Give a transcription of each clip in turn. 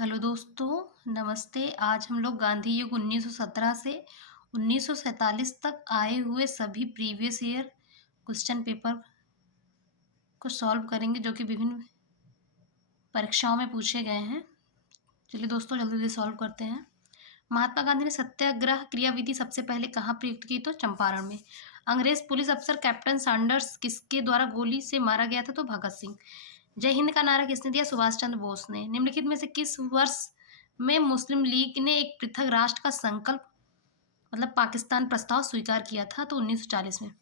Hello दोस्तों, नमस्ते। आज हम लोग गांधी युग 1917 से 1947 तक आए हुए सभी प्रीवियस ईयर क्वेश्चन पेपर को सॉल्व करेंगे जो कि विभिन्न परीक्षाओं में पूछे गए हैं। चलिए दोस्तों, जल्दी जल्दी सॉल्व करते हैं। महात्मा गांधी ने सत्याग्रह क्रियाविधि सबसे पहले कहाँ प्रयुक्त की? तो चंपारण में। अंग्रेज पुलिस अफसर कैप्टन सैंडर्स किसके द्वारा गोली से मारा गया था? तो भगत सिंह। जय हिंद का नारा किसने दिया? सुभाष चंद्र बोस ने। निम्नलिखित में से किस वर्ष में मुस्लिम लीग ने एक पृथक राष्ट्र का संकल्प मतलब पाकिस्तान प्रस्ताव स्वीकार किया था? तो 1940 में।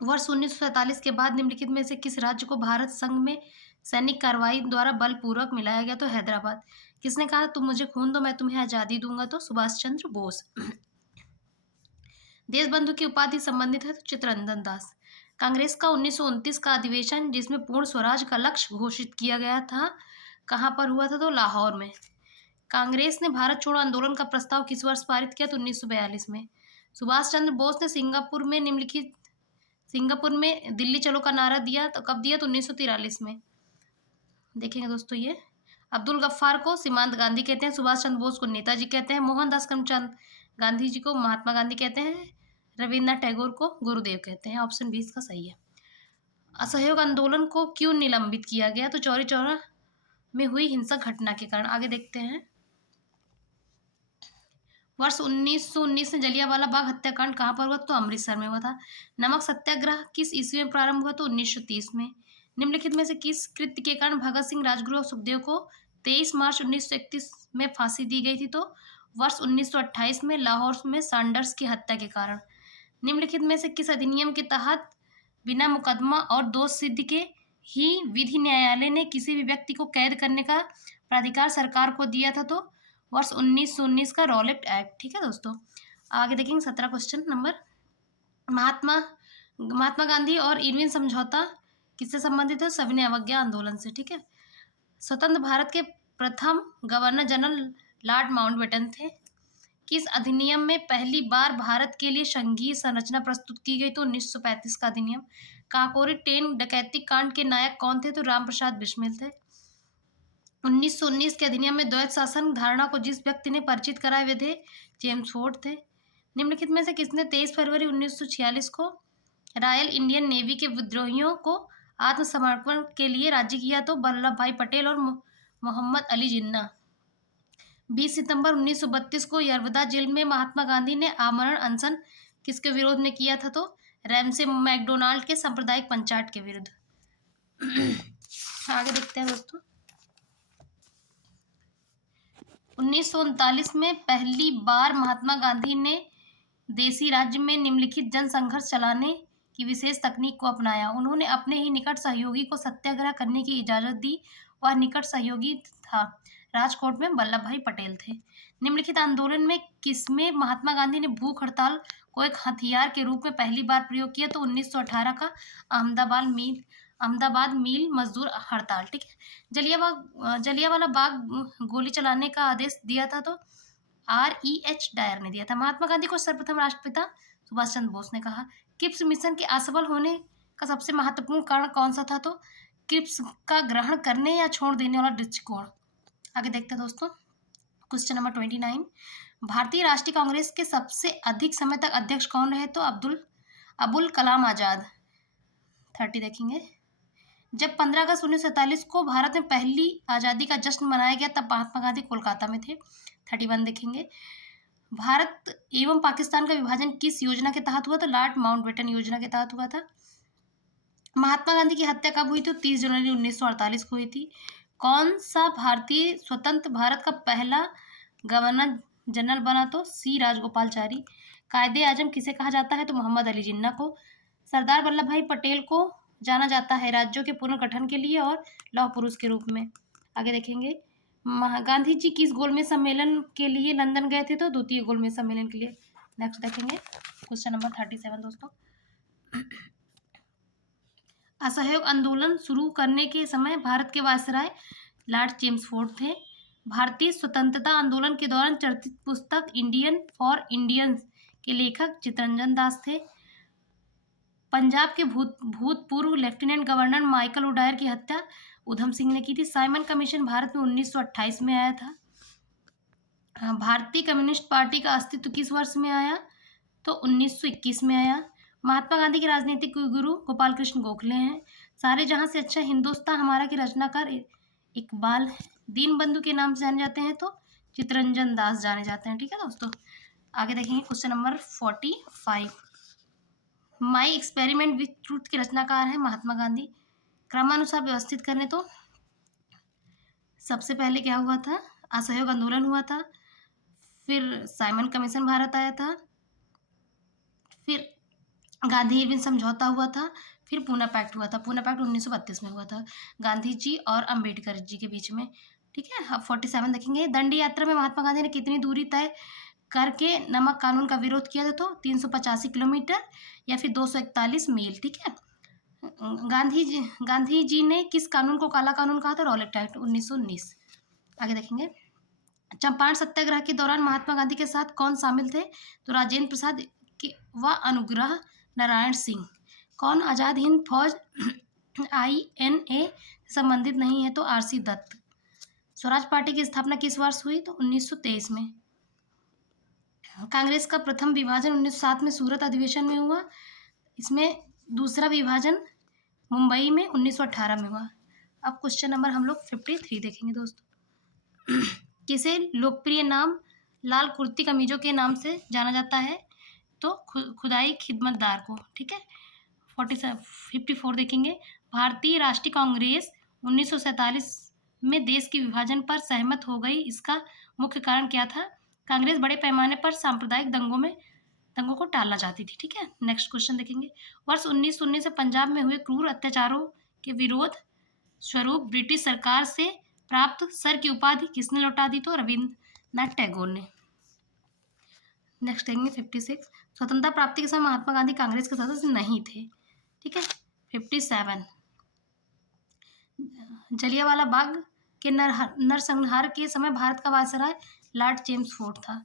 वर्ष 1947 के बाद निम्नलिखित में से किस राज्य को भारत संघ में सैनिक कार्रवाई द्वारा बलपूर्वक मिलाया गया? तो हैदराबाद। किसने कहा तुम मुझे खून दो मैं तुम्हें आज़ादी दूंगा? तो सुभाष चंद्र बोस। देशबंधु की उपाधि संबंधित है? तो चित्तरंजन दास। कांग्रेस का 1929 का अधिवेशन जिसमें पूर्ण स्वराज का लक्ष्य घोषित किया गया था, कहाँ पर हुआ था? तो लाहौर में। कांग्रेस ने भारत छोड़ो आंदोलन का प्रस्ताव किस वर्ष पारित किया? तो 1942 में। सुभाष चंद्र बोस ने सिंगापुर में दिल्ली चलो का नारा दिया तो कब दिया? तो 1943 में। देखेंगे दोस्तों, ये अब्दुल गफ्फार को सीमांत गांधी कहते हैं, सुभाष चंद्र बोस को नेताजी कहते हैं, मोहनदास करमचंद गांधी जी को महात्मा गांधी कहते हैं, रविन्द्रनाथ टैगोर को गुरुदेव कहते हैं। ऑप्शन 20 का सही है। असहयोग आंदोलन को क्यों निलंबित किया गया? तो चौरी चौरा में हुई हिंसक घटना के कारण। आगे देखते हैं। वर्ष 1919 में जलियांवाला बाग हत्याकांड कहाँ पर हुआ? तो अमृतसर में हुआ था। नमक सत्याग्रह किस ईस्वी में प्रारंभ हुआ? तो 1930 में। निम्नलिखित में से किस कृत्य के कारण भगत सिंह, राजगुरु और सुखदेव को 23 मार्च 1931 में फांसी दी गई थी? तो वर्ष 1928 में लाहौर में सैंडर्स की हत्या के कारण। निम्नलिखित में से किस अधिनियम के तहत बिना मुकदमा और दोष सिद्ध के ही विधि न्यायालय ने किसी भी व्यक्ति को कैद करने का प्राधिकार सरकार को दिया था? तो वर्ष 1919 का रॉलेट एक्ट। ठीक है दोस्तों, आगे देखेंगे 17 क्वेश्चन नंबर। महात्मा महात्मा गांधी और इरविन समझौता किससे संबंधित है? सविनय अवज्ञा आंदोलन से। ठीक है। स्वतंत्र भारत के प्रथम गवर्नर जनरल लॉर्ड माउंटबेटन थे। किस अधिनियम में पहली बार भारत के लिए संघीय संरचना प्रस्तुत की गई? तो 1935 का अधिनियम। काकोरी ट्रेन डकैती कांड के नायक कौन थे? तो राम प्रसाद बिस्मिल थे। 1919 के अधिनियम में द्वैत शासन धारणा को जिस व्यक्ति ने परिचित कराए वे थे जेम्स फोर्ड थे। निम्नलिखित में से किसने 23 फरवरी 1946 को रॉयल इंडियन नेवी के विद्रोहियों को आत्मसमर्पण के लिए राजी किया? तो वल्लभ भाई पटेल और मोहम्मद अली जिन्ना। 20 सितंबर 1932 को यरवदा जेल में महात्मा गांधी ने आमरण अनशन किसके विरोध में किया था? तो रैमसे मैकडोनाल्ड के सांप्रदायिक पंचायत के विरुद्ध। आगे देखते हैं दोस्तों। 1939 में पहली बार महात्मा गांधी ने देसी राज्य में निम्नलिखित जन संघर्ष चलाने की विशेष तकनीक को अपनाया। उन्होंने अपने ही निकट सहयोगी को सत्याग्रह करने की इजाजत दी। वह निकट सहयोगी था राजकोट में वल्लभ भाई पटेल थे। निम्नलिखित आंदोलन में किसमें महात्मा गांधी ने भूख हड़ताल को एक हथियार के रूप में पहली बार प्रयोग किया? तो 1918 का अहमदाबाद मील मजदूर हड़ताल। ठीक है। जलियांवाला बाग गोली चलाने का आदेश दिया था? तो REH डायर ने दिया था। महात्मा गांधी को सर्वप्रथम राष्ट्रपिता सुभाष चंद्र बोस ने कहा। क्रिप्स मिशन के असफल होने का सबसे महत्वपूर्ण कारण कौन सा था? तो क्रिप्स का ग्रहण करने या छोड़ देने वाला दृष्टिकोण। आगे देखते हैं दोस्तों। Question number 29। भारतीय राष्ट्रीय कांग्रेस के सबसे अधिक समय तक अध्यक्ष कौन रहे? तो अबुल कलाम आजाद। 30 देखेंगे। जब 15 अगस्त 1947 को भारत में पहली आज़ादी का जश्न मनाया गया तब महात्मा गांधी कोलकाता में थे। 31 देखेंगे। भारत एवं पाकिस्तान का विभाजन किस योजना के तहत हुआ? तो लॉर्ड माउंटबेटन योजना के तहत हुआ था। महात्मा गांधी की हत्या कब हुई? तो 30 जनवरी 1948 को हुई थी। कौन सा भारतीय स्वतंत्र भारत का पहला गवर्नर जनरल बना? तो C राजगोपालचारी। कायदे आजम किसे कहा जाता है? तो मोहम्मद अली जिन्ना को। सरदार वल्लभ भाई पटेल को जाना जाता है राज्यों के पुनर्गठन के लिए और लौह पुरुष के रूप में। आगे देखेंगे। गांधी जी किस गोलमेज सम्मेलन के लिए लंदन गए थे? तो द्वितीय गोलमेज सम्मेलन के लिए। नेक्स्ट देखेंगे क्वेश्चन नंबर 37 दोस्तों। असहयोग आंदोलन शुरू करने के समय भारत के वायसराय लॉर्ड चेम्सफोर्ड थे। भारतीय स्वतंत्रता आंदोलन के दौरान चर्चित पुस्तक इंडियन फॉर इंडियंस के लेखक चित्तरंजन दास थे। पंजाब के भूतपूर्व लेफ्टिनेंट गवर्नर माइकल ओडायर की हत्या उधम सिंह ने की थी। साइमन कमीशन भारत में 1928 में आया था। भारतीय कम्युनिस्ट पार्टी का अस्तित्व किस वर्ष में आया? तो 1921 में आया। महात्मा गांधी के राजनीतिक गुरु गोपाल कृष्ण गोखले हैं। सारे जहां से अच्छा हिंदुस्तान हमारा के रचनाकार इकबाल दीनबंधु के नाम से जाने जाते हैं तो चित्तरंजन दास जाने जाते हैं। ठीक है दोस्तों, आगे देखेंगे question number 45। My experiment with truth के रचनाकार है महात्मा गांधी। क्रमानुसार व्यवस्थित करें तो सबसे पहले क्या हुआ था? असहयोग आंदोलन हुआ था, फिर साइमन कमीशन भारत आया था, फिर गांधी इरविन समझौता हुआ था, फिर पूना पैक्ट हुआ था। पूना पैक्ट 1932 में हुआ था गांधी जी और अंबेडकर जी के बीच में। ठीक है, अब 47 देखेंगे। दंडी यात्रा में महात्मा गांधी ने कितनी दूरी तय करके नमक कानून का विरोध किया था? तो 385 किलोमीटर या फिर 241 मील। ठीक है, गांधी जी ने किस कानून को काला कानून कहा था? Rowlatt act 1919। आगे देखेंगे। चंपारण सत्याग्रह के दौरान महात्मा गांधी के साथ कौन शामिल थे? तो राजेंद्र प्रसाद व अनुग्रह नारायण सिंह। कौन आजाद हिंद फौज INA संबंधित नहीं है? तो RC दत्त। स्वराज पार्टी की स्थापना किस वर्ष हुई? तो 1923 में। कांग्रेस का प्रथम विभाजन 1907 में सूरत अधिवेशन में हुआ। इसमें दूसरा विभाजन मुंबई में 1918 में हुआ। अब क्वेश्चन नंबर हम लोग 53 देखेंगे दोस्तों। किसे लोकप्रिय नाम लाल कुर्ती कमीजों के नाम से जाना जाता है? तो खुदाई खिदमतदार को। ठीक है, 54 देखेंगे। भारतीय राष्ट्रीय कांग्रेस 1947 में देश के विभाजन पर सहमत हो गई, इसका मुख्य कारण क्या था? कांग्रेस बड़े पैमाने पर सांप्रदायिक दंगों को टालना चाहती थी। ठीक है, नेक्स्ट क्वेश्चन देखेंगे। वर्ष 1919 से पंजाब में हुए क्रूर अत्याचारों के विरोध स्वरूप ब्रिटिश सरकार से प्राप्त सर की उपाधि किसने लौटा दी? तो रविन्द्रनाथ टैगोर ने। नेक्स्ट देखेंगे 56। स्वतंत्रता प्राप्ति के समय महात्मा गांधी कांग्रेस के सदस्य नहीं थे। ठीक है, 57। जलियांवाला बाग के नरसंहार के समय भारत का वायसराय लॉर्ड चेम्सफोर्ड था।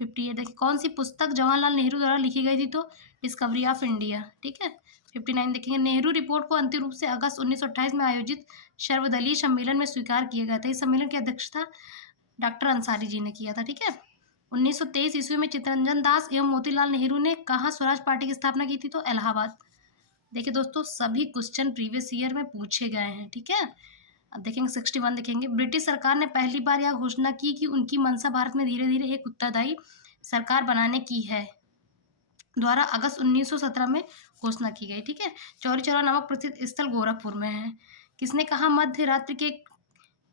58 देखिए। कौन सी पुस्तक जवाहरलाल नेहरू द्वारा लिखी गई थी? तो डिस्कवरी ऑफ इंडिया। ठीक है, 59 देखेंगे। नेहरू रिपोर्ट को अंतिम रूप से अगस्त 1928 में आयोजित सर्वदलीय सम्मेलन में स्वीकार किया गया था। इस सम्मेलन की अध्यक्षता डॉक्टर अंसारी जी ने किया था। ठीक है, 1923 ईस्वी में चित्तरंजन दास एवं मोतीलाल नेहरू ने कहाँ स्वराज पार्टी की स्थापना की थी? तो इलाहाबाद। देखिए दोस्तों, सभी क्वेश्चन प्रीवियस ईयर में पूछे गए हैं। ठीक है, अब देखेंगे 61 देखेंगे। ब्रिटिश सरकार ने पहली बार यह घोषणा की कि उनकी मंशा भारत में धीरे धीरे एक उत्तरदायी सरकार बनाने की है द्वारा अगस्त 1917 में घोषणा की गई। ठीक है, चौरी चौरा नामक प्रसिद्ध स्थल गोरखपुर में है। किसने कहा? मध्य रात्रि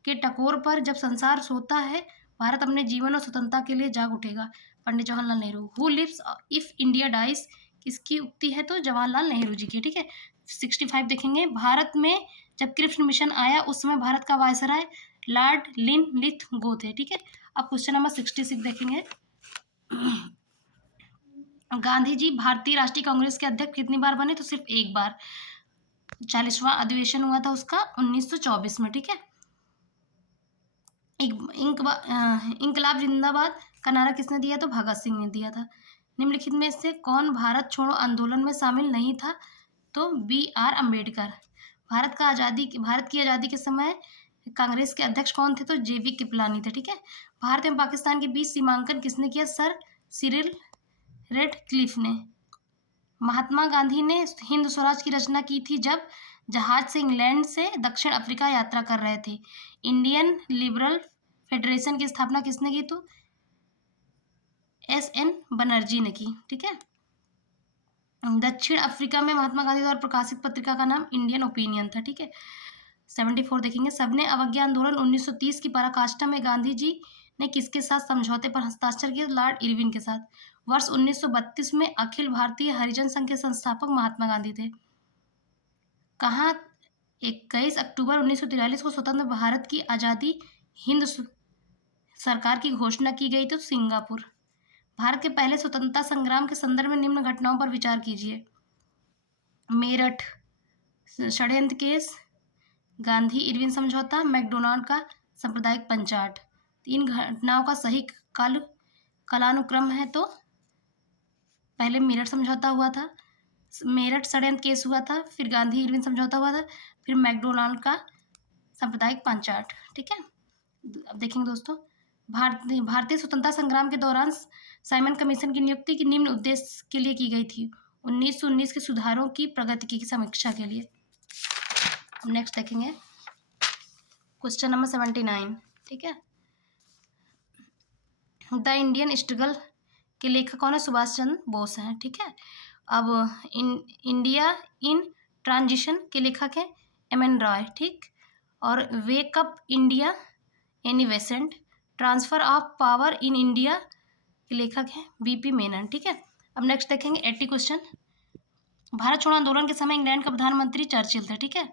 के टकोर पर जब संसार सोता है भारत अपने जीवन और स्वतंत्रता के लिए जाग उठेगा। Pandit Jawaharlal Nehru. Who lives if India dies किसकी उक्ति है? तो जवाहरलाल नेहरू जी की। ठीक है, 65 देखेंगे। भारत में जब कृष्ण मिशन आया उस समय भारत का वायसराय लॉर्ड लिनलिथगो थे। ठीक है, अब क्वेश्चन नंबर 66 देखेंगे। गांधी जी भारतीय राष्ट्रीय कांग्रेस के अध्यक्ष कितनी बार बने? तो सिर्फ एक बार। 40वां अधिवेशन हुआ था उसका 1924 में। ठीक है, इंकलाब जिंदाबाद का नारा किसने दिया? तो भगत सिंह ने दिया था। निम्नलिखित में से कौन भारत छोड़ो आंदोलन में शामिल नहीं था? तो BR अम्बेडकर। भारत की आज़ादी के समय कांग्रेस के अध्यक्ष कौन थे? तो JB कृपलानी थे। ठीक है, भारत एवं पाकिस्तान के बीच सीमांकन किसने किया? सर सिरिल रेडक्लिफ ने। महात्मा गांधी ने हिंद स्वराज की रचना की थी जब जहाज से इंग्लैंड से दक्षिण अफ्रीका यात्रा कर रहे थे। इंडियन लिबरल फेडरेशन की स्थापना किसने की? तो SN बनर्जी ने की। ठीक है, दक्षिण अफ्रीका में महात्मा गांधी द्वारा प्रकाशित पत्रिका का नाम इंडियन ओपिनियन था। ठीक है, 74 देखेंगे। सबने अवज्ञा आंदोलन 1930 की पराकाष्ठा में गांधी जी ने किसके साथ समझौते पर हस्ताक्षर किया? लॉर्ड इरविन के साथ। वर्ष 1932 में अखिल भारतीय हरिजन संघ के संस्थापक महात्मा गांधी थे। कहाँ 21 अक्टूबर 1943 को स्वतंत्र भारत की आज़ादी हिंद सरकार की घोषणा की गई थी? तो सिंगापुर। भारत के पहले स्वतंत्रता संग्राम के संदर्भ में निम्न घटनाओं पर विचार कीजिए। मेरठ षड्यंत्र केस, गांधी इरविन समझौता, मैकडोनाल्ड का सांप्रदायिक पंचाट। इन घटनाओं का सही कालानुक्रम है तो पहले मेरठ समझौता हुआ था, मेरठ षड्यंत्र केस हुआ था, फिर गांधी इरविन समझौता हुआ था, फिर मैकडोनाल्ड का सांप्रदायिक पंचाट। ठीक है, अब देखेंगे दोस्तों, भारतीय स्वतंत्रता संग्राम के दौरान साइमन कमीशन की नियुक्ति की निम्न उद्देश्य के लिए की गई थी। 1919 के सुधारों की प्रगति की समीक्षा के लिए। नेक्स्ट देखेंगे क्वेश्चन नंबर 79। ठीक है, द इंडियन स्ट्रगल के लेखक कौन है? सुभाष चंद्र बोस हैं। ठीक है, अब इंडिया इन ट्रांजिशन के लेखक है एम.एन. रॉय। ठीक, और wake up India Annie Besant, transfer of power in India के लेखक हैं वीपी मेनन। ठीक है, अब नेक्स्ट देखेंगे 80 क्वेश्चन। भारत छोड़ो आंदोलन के समय इंग्लैंड का प्रधानमंत्री चर्चिल थे। ठीक है,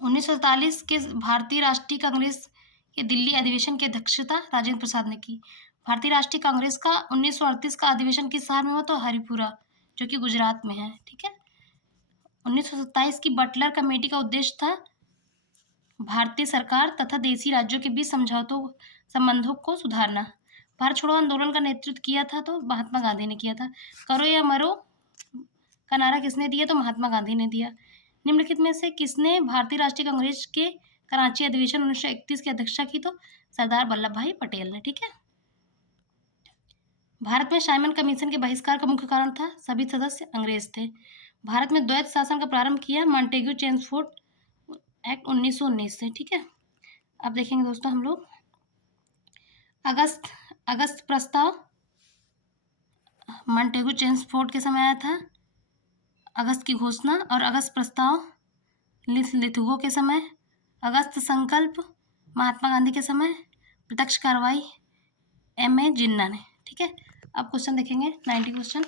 1947 के भारतीय राष्ट्रीय कांग्रेस के दिल्ली अधिवेशन की अध्यक्षता राजेंद्र प्रसाद ने की। भारतीय राष्ट्रीय कांग्रेस का 1938 का अधिवेशन किस शहर में हुआ? तो हरिपुरा, जो कि गुजरात में है। ठीक है, 1927 की बटलर कमेटी का उद्देश्य था भारतीय सरकार तथा देशी राज्यों के बीच संबंधों को सुधारना। भारत छोड़ो आंदोलन का नेतृत्व किया था तो महात्मा गांधी ने किया था। करो या मरो का नारा किसने दिया? तो महात्मा गांधी ने दिया। निम्नलिखित में से किसने भारतीय राष्ट्रीय कांग्रेस के कराची अधिवेशन 1931 की अध्यक्षता की? तो सरदार वल्लभ भाई पटेल ने। ठीक है, भारत में साइमन कमीशन के बहिष्कार का मुख्य कारण था सभी सदस्य अंग्रेज थे। भारत में द्वैत शासन का प्रारंभ किया मॉन्टेग्यू चेम्सफोर्ड एक्ट 1919 से। ठीक है, अब देखेंगे दोस्तों हम लोग अगस्त प्रस्ताव मॉन्टेग्यू चेम्सफोर्ड के समय आया था, अगस्त की घोषणा, और अगस्त प्रस्ताव लिथुगो के समय, अगस्त संकल्प महात्मा गांधी के समय, प्रत्यक्ष कार्रवाई एम.ए. जिन्ना ने। ठीक है, अब क्वेश्चन देखेंगे 90 क्वेश्चन।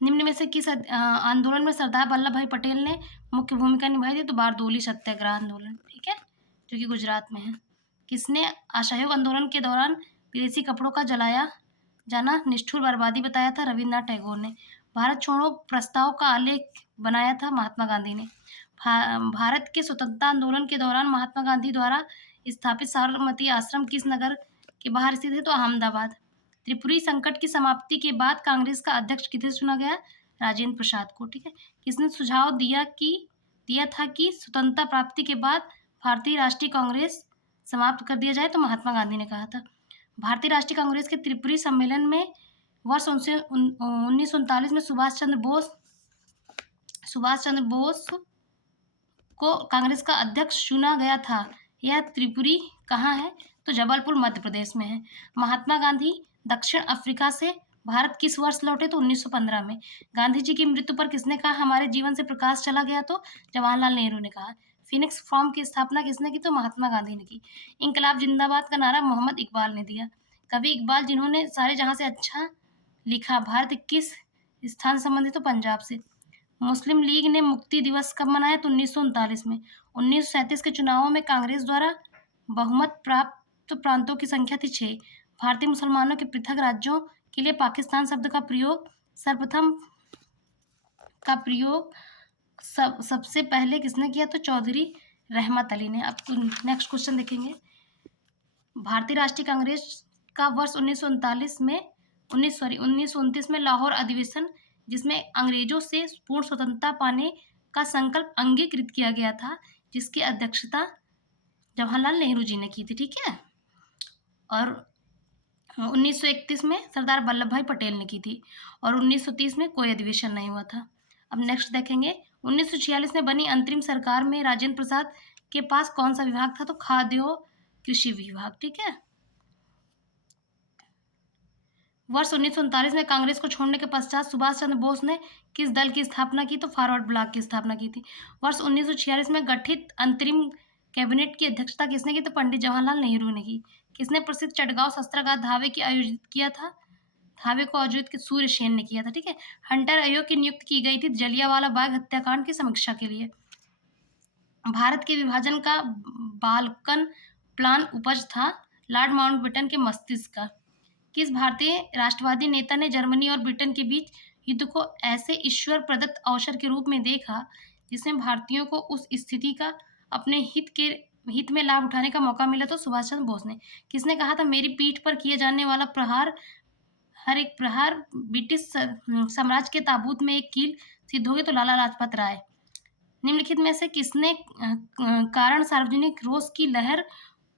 निम्न में से किस आंदोलन में सरदार वल्लभ भाई पटेल ने मुख्य भूमिका निभाई थी? तो बारडोली सत्याग्रह आंदोलन। ठीक है, जो कि गुजरात में है। किसने असहयोग आंदोलन के दौरान विदेशी कपड़ों का जलाया जाना निष्ठुर बर्बादी बताया था? रविन्द्रनाथ टैगोर ने। भारत छोड़ो प्रस्ताव का आलेख बनाया था महात्मा गांधी ने। भारत के स्वतंत्रता आंदोलन के दौरान महात्मा गांधी द्वारा स्थापित साबरमती आश्रम किस नगर के बाहर स्थित है? तो अहमदाबाद। त्रिपुरी संकट की समाप्ति के बाद कांग्रेस का अध्यक्ष किसे चुना गया? राजेंद्र प्रसाद को। ठीक है, किसने सुझाव दिया था कि स्वतंत्रता प्राप्ति के बाद भारतीय राष्ट्रीय कांग्रेस समाप्त कर दिया जाए? तो महात्मा गांधी ने कहा था। भारतीय राष्ट्रीय कांग्रेस के त्रिपुरी सम्मेलन में वर्ष 1939 में सुभाष चंद्र बोस को कांग्रेस का अध्यक्ष चुना गया था। यह त्रिपुरी कहाँ है? तो जबलपुर मध्य प्रदेश में है। महात्मा गांधी दक्षिण अफ्रीका से भारत किस वर्ष लौटे? तो 1915 में। गांधी जी की मृत्यु पर किसने कहा हमारे जीवन से प्रकाश चला गया? तो जवाहरलाल नेहरू ने कहा। फिनिक्स फॉर्म की स्थापना किसने की? तो महात्मा गांधी ने की। इंकलाब जिंदाबाद का नारा मोहम्मद इकबाल ने दिया। कवि इकबाल जिन्होंने सारे जहां से अच्छा लिखा भारत किस स्थान से संबंधित? तो पंजाब से। मुस्लिम लीग ने मुक्ति दिवस कब मनाया? तो 1939 में। 1937 के चुनावों में कांग्रेस द्वारा बहुमत प्राप्त प्रांतों की संख्या थी 6। भारतीय मुसलमानों के पृथक राज्यों के लिए पाकिस्तान शब्द का प्रयोग सबसे पहले किसने किया? तो चौधरी रहमत अली ने। अब नेक्स्ट क्वेश्चन देखेंगे। भारतीय राष्ट्रीय कांग्रेस का वर्ष 1929 में लाहौर अधिवेशन, जिसमें अंग्रेजों से पूर्ण स्वतंत्रता पाने का संकल्प अंगीकृत किया गया था, जिसकी अध्यक्षता जवाहरलाल नेहरू जी ने की थी। ठीक है, और 1931 में सरदार वल्लभ भाई पटेल ने की थी, और 1930 में कोई अधिवेशन नहीं हुआ था। अब नेक्स्ट देखेंगे 1946 में बनी अंतरिम सरकार में राजेंद्र प्रसाद के पास कौन सा विभाग था? तो खाद्य और कृषि विभाग। ठीक है, वर्ष 1939 में कांग्रेस को छोड़ने के पश्चात सुभाष चंद्र बोस ने किस दल की स्थापना की? तो फॉरवर्ड ब्लॉक की स्थापना की थी। वर्ष 1946 में गठित अंतरिम कैबिनेट की अध्यक्षता किसने की? तो पंडित जवाहरलाल नेहरू ने की। किसने प्रसिद्ध चटगांव शस्त्रागार धावे की आयोजित किया था? धावे को आयोजित सूर्य सेन ने किया था। ठीक है, हंटर आयोग की नियुक्त की गई थी जलियांवाला बाग हत्याकांड की समीक्षा के लिए। भारत के विभाजन का बाल्कन प्लान उपज था लॉर्ड माउंटबेटन के मस्तिष्क का। किस भारतीय राष्ट्रवादी नेता ने जर्मनी और ब्रिटेन के बीच युद्ध को ऐसे ईश्वर प्रदत्त अवसर के रूप में देखा जिसमें भारतीयों को उस स्थिति का अपने हित में लाभ उठाने का मौका मिला? तो सुभाष चंद्र बोस ने। किसने कहा था मेरी पीठ पर किए जाने वाला प्रहार हर एक प्रहार ब्रिटिश साम्राज्य के ताबूत में एक कील सिद्ध होगी तो लाला लाजपत राय। निम्नलिखित में से कारण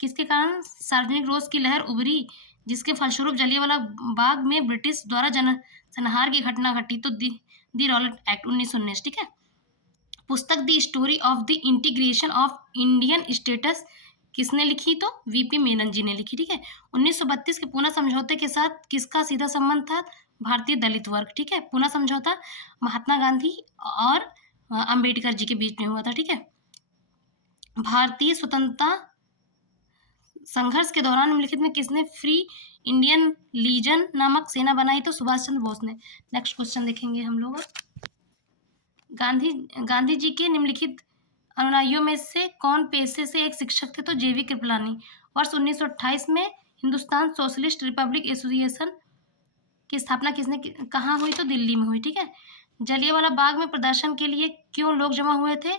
किसके कारण सार्वजनिक रोष की लहर उभरी जिसके फलस्वरूप जलियांवाला बाग में ब्रिटिश द्वारा जनसंहार की घटना घटी? तो दी रॉलेट एक्ट 1919। ठीक है। पुस्तक the story of the integration of Indian status किसने लिखी? तो वीपी मेनन जी ने लिखी। ठीक है। 1932 के पूना समझौते के साथ किसका सीधा संबंध था? भारतीय दलित वर्ग। ठीक है। पूना समझौता महात्मा गांधी और अंबेडकर जी के बीच में हुआ था। ठीक है। भारतीय स्वतंत्रता संघर्ष के दौरान निम्नलिखित में किसने फ्री इंडियन लीजन नामक सेना बनाई? तो सुभाष चंद्र बोस ने। नेक्स्ट क्वेश्चन देखेंगे हम लोग। गांधी जी के निम्नलिखित अनुयायियों में से कौन पेशे से एक शिक्षक थे? तो जेवी कृपलानी। वर्ष 1928 में हिंदुस्तान सोशलिस्ट रिपब्लिक एसोसिएशन की स्थापना किसने कहाँ हुई? तो दिल्ली में हुई। ठीक है। जलियांवाला बाग में प्रदर्शन के लिए क्यों लोग जमा हुए थे?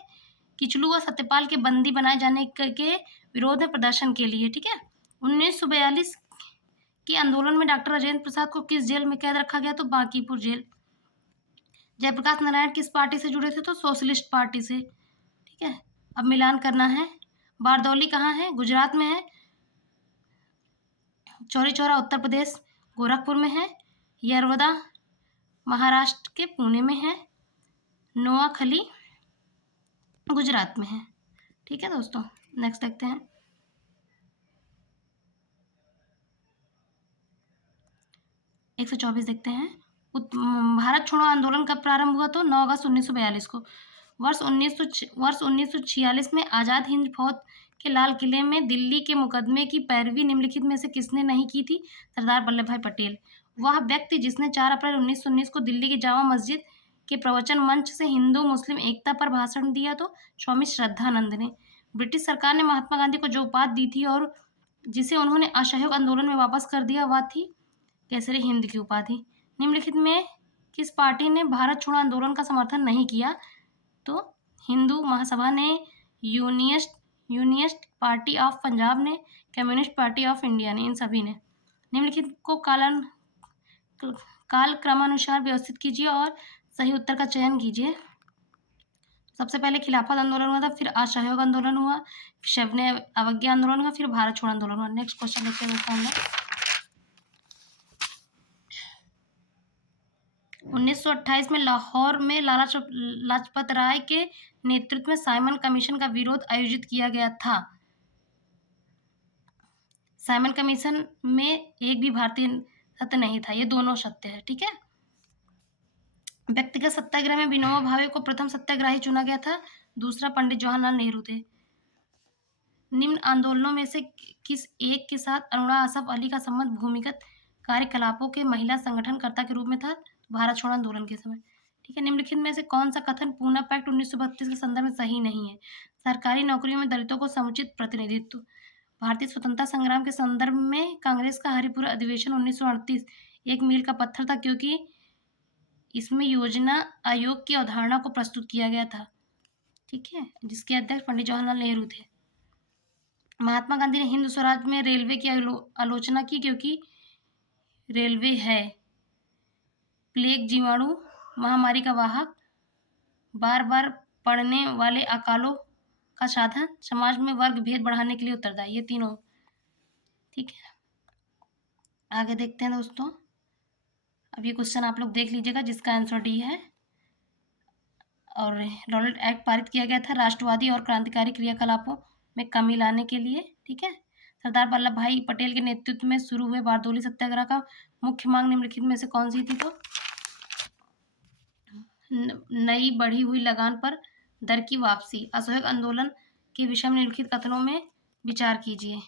किचलू व सत्यपाल के बंदी बनाए जाने के विरोध में प्रदर्शन के लिए। ठीक है। 1942 के आंदोलन में डॉक्टर राजेंद्र प्रसाद को किस जेल में कैद रखा गया? तो बांकीपुर जेल। जयप्रकाश नारायण किस पार्टी से जुड़े थे? तो सोशलिस्ट पार्टी से। ठीक है। अब मिलान करना है। बारदौली कहाँ है? गुजरात में है। चौरी चौरा उत्तर प्रदेश गोरखपुर में है। यरवदा महाराष्ट्र के पुणे में है। नोआखली गुजरात में है। ठीक है दोस्तों। नेक्स्ट देखते हैं। एक 124 देखते हैं। भारत छोड़ो आंदोलन कब प्रारंभ हुआ? तो 9 अगस्त 1942 को। वर्ष 1946 में आज़ाद हिंद फौज के लाल किले में दिल्ली के मुकदमे की पैरवी निम्नलिखित में से किसने नहीं की थी? सरदार वल्लभ भाई पटेल। वह व्यक्ति जिसने 4 अप्रैल 1919 को दिल्ली की जामा मस्जिद के प्रवचन मंच से हिंदू मुस्लिम एकता पर भाषण दिया? तो स्वामी श्रद्धानंद ने। ब्रिटिश सरकार ने महात्मा गांधी को जो उपाधि दी थी और जिसे उन्होंने असहयोग आंदोलन में वापस कर दिया वह थी केसरी हिंद की उपाधि। निम्नलिखित में किस पार्टी ने भारत छोड़ो आंदोलन का समर्थन नहीं किया? तो हिंदू महासभा ने, यूनियनिस्ट पार्टी ऑफ पंजाब ने, कम्युनिस्ट पार्टी ऑफ इंडिया ने, इन सभी ने। निम्नलिखित को काल क्रमानुसार व्यवस्थित कीजिए और सही उत्तर का चयन कीजिए। सबसे पहले खिलाफत आंदोलन हुआ था, फिर असहयोग आंदोलन हुआ, शवने अवज्ञा आंदोलन हुआ, फिर भारत छोड़ो आंदोलन हुआ। नेक्स्ट क्वेश्चन देखते हैं दोस्तों हम लोग। 1928 में लाहौर में लाला लाजपत राय के नेतृत्व में साइमन कमीशन का विरोध आयोजित किया गया था। साइमन कमीशन में एक भी भारतीय सत्य नहीं था। ये दोनों सत्य है। ठीक है। व्यक्तिगत सत्याग्रह में विनोबा भावे को प्रथम सत्याग्रही चुना गया था। दूसरा पंडित जवाहरलाल नेहरू थे। निम्न आंदोलनों में से किस एक के साथ अरुणा असफ अली का संबंध भूमिगत कार्यकलापों के महिला संगठनकर्ता के रूप में था? भारत छोड़ो आंदोलन के समय। ठीक है। निम्नलिखित में से कौन सा कथन पूना पैक्ट 1932 के संदर्भ में सही नहीं है? सरकारी नौकरियों में दलितों को समुचित प्रतिनिधित्व। भारतीय स्वतंत्रता संग्राम के संदर्भ में कांग्रेस का हरिपुर अधिवेशन 1938 एक मील का पत्थर था क्योंकि इसमें योजना आयोग की अवधारणा को प्रस्तुत किया गया था। ठीक है। जिसके अध्यक्ष पंडित जवाहरलाल नेहरू थे। महात्मा गांधी ने हिंद स्वराज में रेलवे की आलोचना की क्योंकि रेलवे है प्लेग जीवाणु महामारी का वाहक, बार बार पड़ने वाले अकालों का साधन, समाज में वर्ग भेद बढ़ाने के लिए उत्तरदायी। ये तीनों। ठीक है। आगे देखते हैं दोस्तों। अब ये क्वेश्चन आप लोग देख लीजिएगा जिसका आंसर डी है। और रॉलेट एक्ट पारित किया गया था राष्ट्रवादी और क्रांतिकारी क्रियाकलापों में कमी लाने के लिए। ठीक है। सरदार वल्लभ भाई पटेल के नेतृत्व में शुरू हुए बारदौली सत्याग्रह का मुख्य मांग निम्नलिखित में से कौन सी थी? तो नई बढ़ी हुई लगान पर दर की वापसी। असहयोग आंदोलन के विषय में निम्नलिखित कथनों में विचार कीजिए।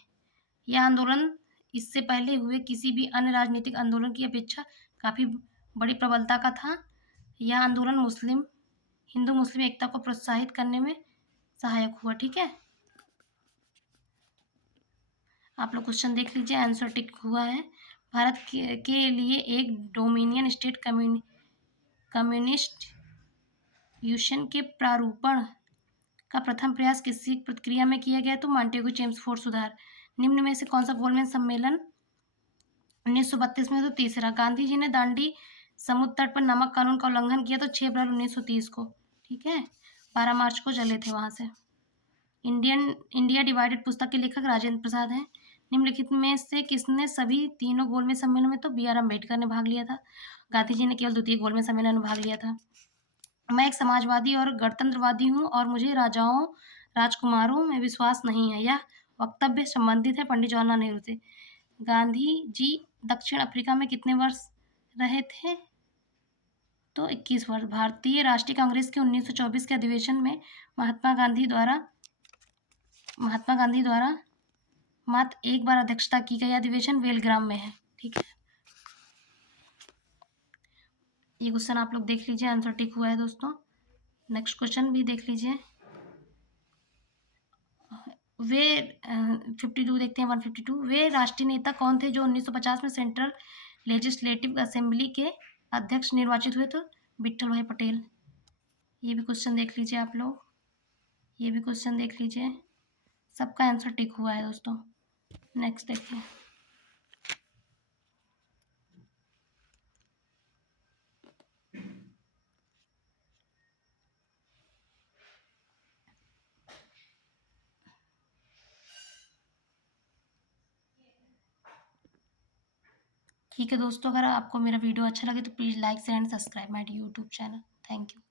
यह आंदोलन इससे पहले हुए किसी भी अन्य राजनीतिक आंदोलन की अपेक्षा काफ़ी बड़ी प्रबलता का था। यह आंदोलन हिंदू मुस्लिम एकता को प्रोत्साहित करने में सहायक हुआ। ठीक है। आप लोग क्वेश्चन देख लीजिए, आंसर टिक हुआ है। भारत के लिए एक डोमिनियन स्टेट कम्युनिस्ट यूशन के प्रारूपण का प्रथम प्रयास किसी प्रक्रिया में किया गया? तो मॉन्टेगू चेम्सफोर्ड सुधार। निम्न में से कौन सा गोलमेज सम्मेलन 1932 में तो तीसरा। गांधी जी ने दांडी समुद्र तट पर नमक कानून का उल्लंघन किया तो 6 अप्रैल 1930 को, ठीक है। 12 मार्च को जले थे वहां से। इंडिया डिवाइडेड पुस्तक के लेखक राजेंद्र प्रसाद हैं। निम्नलिखित में से किसने सभी तीनों गोलमेज सम्मेलन में, तो बी आर अम्बेडकर ने भाग लिया था। गांधी जी ने केवल द्वितीय गोलमेज सम्मेलन में भाग लिया था। मैं एक समाजवादी और गणतंत्रवादी हूँ और मुझे राजाओं राजकुमारों में विश्वास नहीं है। यह वक्तव्य संबंधित है पंडित जवाहरलाल नेहरू से। गांधी जी दक्षिण अफ्रीका में कितने वर्ष रहे थे, तो 21 वर्ष। भारतीय राष्ट्रीय कांग्रेस के 1924 के अधिवेशन में महात्मा गांधी द्वारा मात्र एक बार अध्यक्षता की गई अधिवेशन बेलग्राम में है, ठीक है। ये क्वेश्चन आप लोग देख लीजिए, आंसर टिक हुआ है दोस्तों। नेक्स्ट क्वेश्चन भी देख लीजिए। वे 52 देखते हैं, 152। वे राष्ट्रीय नेता कौन थे जो 1950 में सेंट्रल लेजिस्लेटिव असेंबली के अध्यक्ष निर्वाचित हुए थे, विट्ठल भाई पटेल। ये भी क्वेश्चन देख लीजिए आप लोग, ये भी क्वेश्चन देख लीजिए, सबका आंसर टिक हुआ है दोस्तों। नेक्स्ट देखिए। ठीक है दोस्तों, अगर आपको मेरा वीडियो अच्छा लगे तो please like share and subscribe my YouTube channel. Thank you.